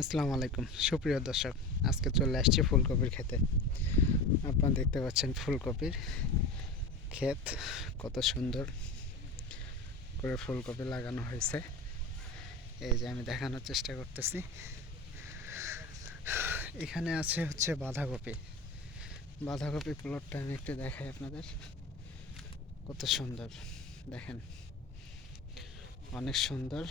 আসসালামু আলাইকুম সুপ্রিয় দর্শক, আজকে চলে আসছি ফুলকপির ক্ষেতে। আপনারা দেখতে পাচ্ছেন ফুলকপির ক্ষেত, কত সুন্দর করে ফুলকপি লাগানো হয়েছে। এই যে আমি দেখানোর চেষ্টা করতেছি, এখানে আছে হচ্ছে বাঁধাকপি। বাঁধাকপি প্লটটা আমি একটু দেখাই আপনাদের, কত সুন্দর দেখেন, অনেক সুন্দর